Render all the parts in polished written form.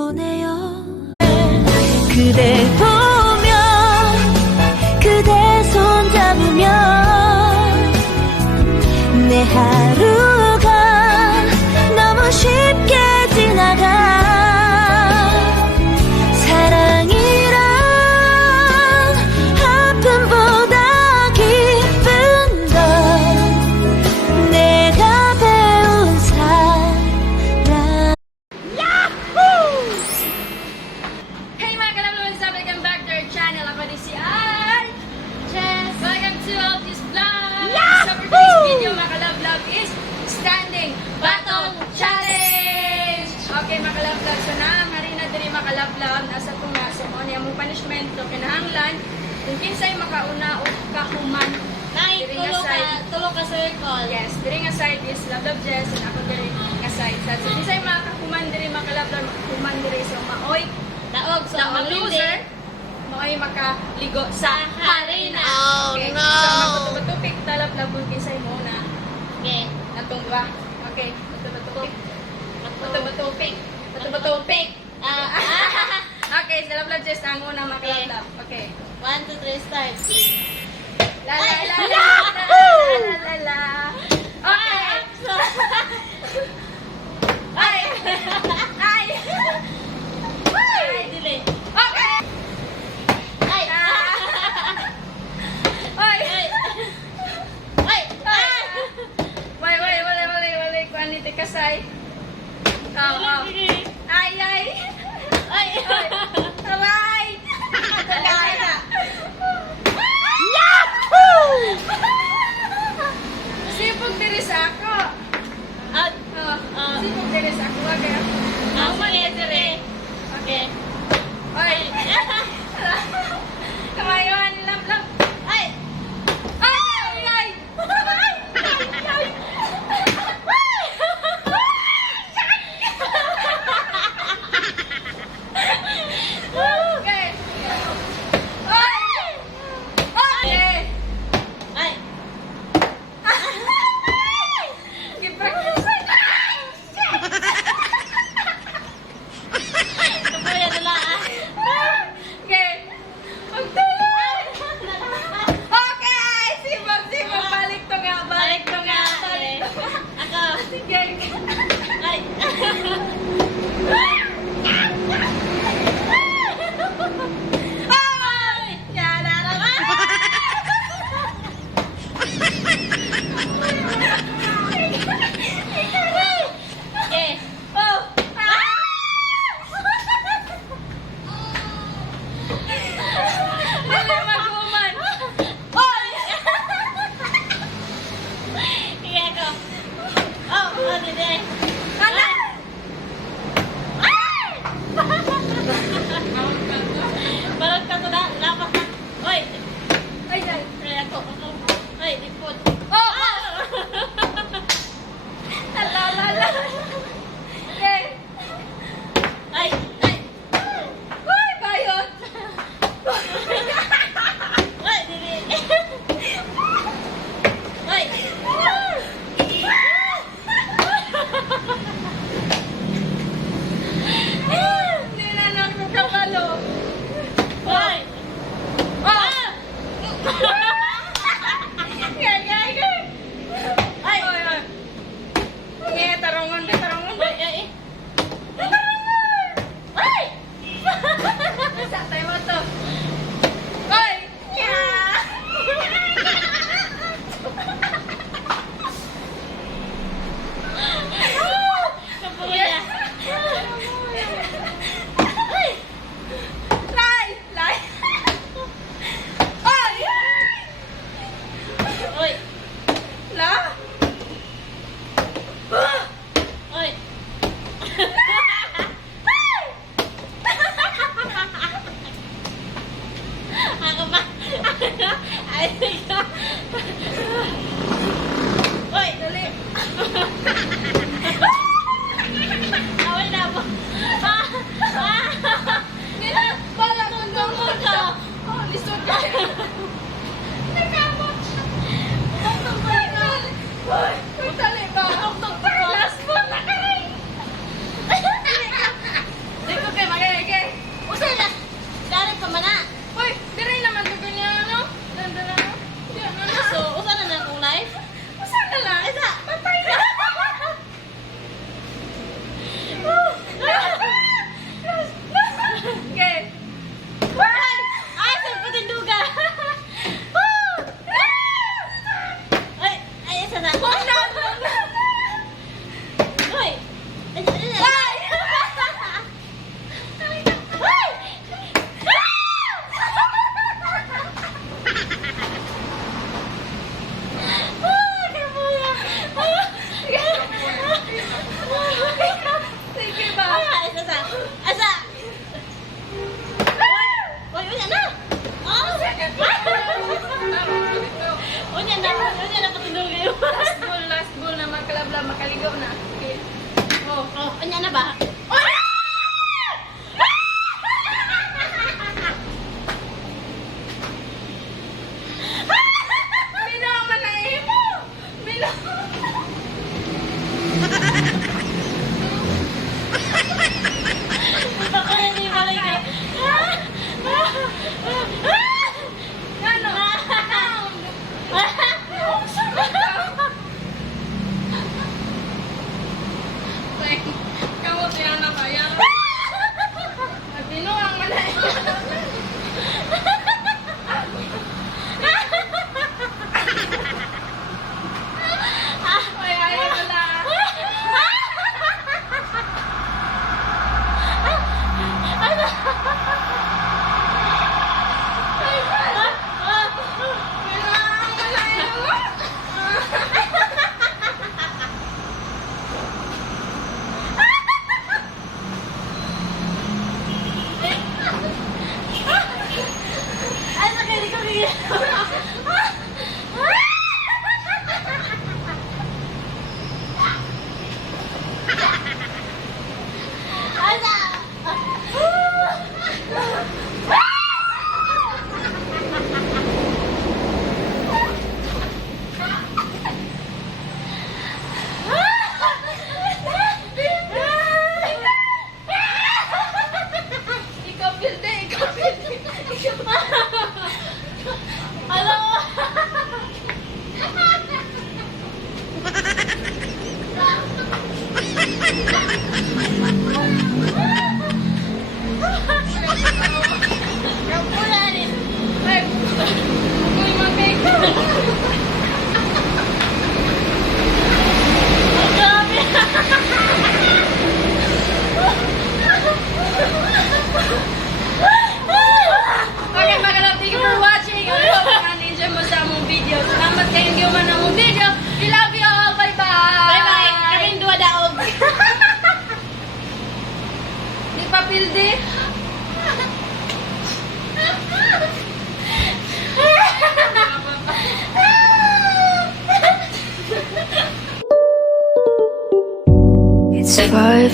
보내요. 그댈 보며 그대 손 잡으며 내 하루가 너무 쉽게 지나가. 사랑이란 아픔보다 기쁜 건 내가 배운 사랑. Hey mga kalablaban, welcome back to our channel. Ako din si Al. Yes. Welcome to Altis Vlog. So for today's video mga kalablog is Standing Battle Challenge. Okay mga kalablog, so naangari na din mga kalablog. Nasa tunga, so ano yung punishment to kinahanglan. Kung kinsay makauna o kahuman. Nay, tulong ka circle. Yes, diri nga side is Love Jess and ako diri nga side. So kinsay makahuman diri mga kalablog, makahuman diri so maoy. Daog, so Ang malindi. loser, mao'y makaligo sa harina. Oh, okay. no! So, magpatupik talap labog kinsay muna. Okay. Natong ba? Okay. Matupik. Okay, sa love just ang una makalap. Okay. 1, 2, 3, start. La la la la la la la. Okay. Ay! Ay! Ay, dili. Okay! Ay! Ay! Ay! Wala, kuan ni Tikasay. Oo. Ay, ay. Ay! Aray! Aray na. Sipog diri sa ako. Out. Sipog diri sa ako. Okay. Sige, dire. Okay. Ay. Kamayon, lam. Ay! Ay, ay. Okay. Ay. Okay. Ay! Gi-practice. Kapuya nila Okay. Magtuloy. Okay. Sipag. Balik to nga. Balik to nga. Ako. Sige. Ay! Ay! Yan na naman. Okay. Oh. Dali mag-uman. Oy! Sige ako. Oh, dire. Ala! Balot ka to na. Lapas na. Oy! Ay, ay. Ay, ako. Oy, lipot. Oh! Lalala. Okay. Ay! Uy, bayot. Oy, dili. Oy! Hindi na nagkakabalo. Oy! Oh! Gay. Ay! Oy, oy. Sige, tarongon. Oy, ay! Ay! Sa tayo mo to. Oy! Yeah! Kapuya. Lai! Oy! Oy! La! Oy! Ako ba? Ay, Oy! Dali! Awal na po. Wala kong gamot ka! Oh, lisod ka! Nagamot! Uy, dali ba? Last one na ka rin!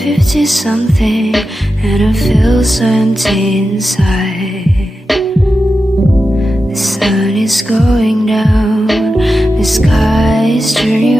50 something and I feel so empty inside. The sun is going down, the sky is turning